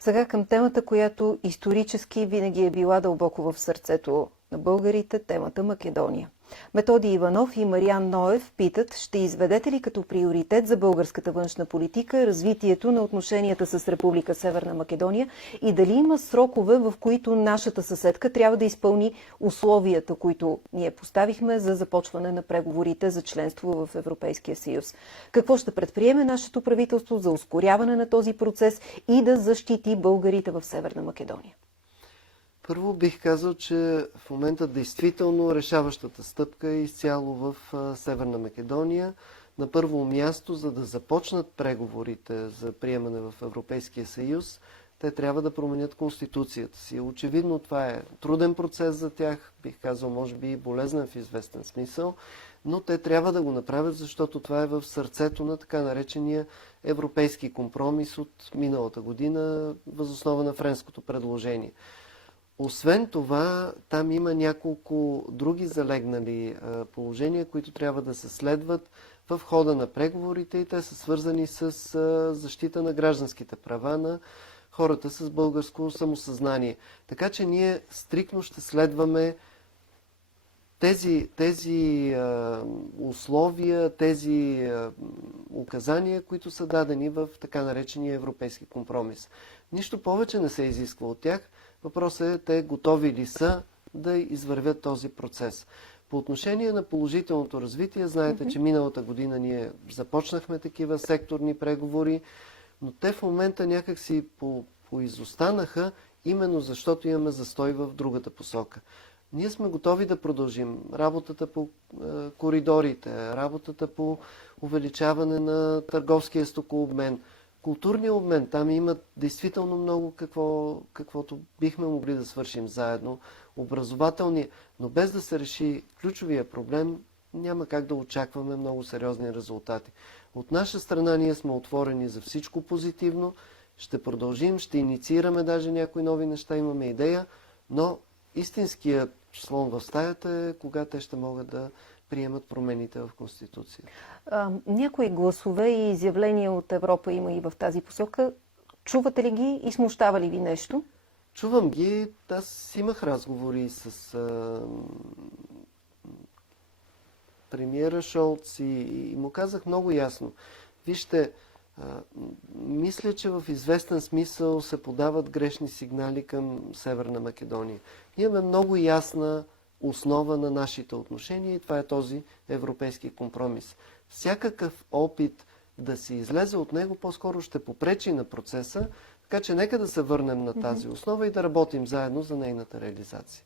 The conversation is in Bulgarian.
Сега към темата, която исторически винаги е била дълбоко в сърцето на българите, темата Македония. Методи Иванов и Мариан Ноев питат: ще изведете ли като приоритет за българската външна политика развитието на отношенията с Република Северна Македония и дали има срокове, в които нашата съседка трябва да изпълни условията, които ние поставихме за започване на преговорите за членство в Европейския съюз? Какво ще предприеме нашето правителство за ускоряване на този процес и да защити българите в Северна Македония? Първо бих казал, че в момента действително решаващата стъпка е изцяло в Северна Македония. На първо място, за да започнат преговорите за приемане в Европейския съюз, те трябва да променят конституцията си. Очевидно това е труден процес за тях, бих казал, може би и болезнен в известен смисъл, но те трябва да го направят, защото това е в сърцето на така наречения европейски компромис от миналата година, въз основа на френското предложение. Освен това, там има няколко други залегнали положения, които трябва да се следват в хода на преговорите и те са свързани с защита на гражданските права на хората с българско самосъзнание. Така че ние стриктно ще следваме тези условия, тези указания, които са дадени в така наречения европейски компромис. Нищо повече не се изисква от тях. Въпросът е те готови ли са да извървят този процес. По отношение на положителното развитие, знаете, че миналата година ние започнахме такива секторни преговори, но те в момента някакси поизостанаха, именно защото имаме застой в другата посока. Ние сме готови да продължим работата по коридорите, работата по увеличаване на търговския стокообмен, културния обмен. Там има действително много каквото бихме могли да свършим заедно, образователния, но без да се реши ключовия проблем, няма как да очакваме много сериозни резултати. От наша страна ние сме отворени за всичко позитивно, ще продължим, ще инициираме даже някои нови неща, имаме идея, но истинският слон в стаята е кога те ще могат да приемат промените в Конституцията. Някои гласове и изявления от Европа има и в тази посока. Чувате ли ги и смущава ли ви нещо? Чувам ги. Аз имах разговори с премиера Шолц и му казах много ясно. Вижте, мисля, че в известен смисъл се подават грешни сигнали към Северна Македония. Имаме много ясна основа на нашите отношения и това е този европейски компромис. Всякакъв опит да се излезе от него по-скоро ще попречи на процеса, така че нека да се върнем на тази основа и да работим заедно за нейната реализация.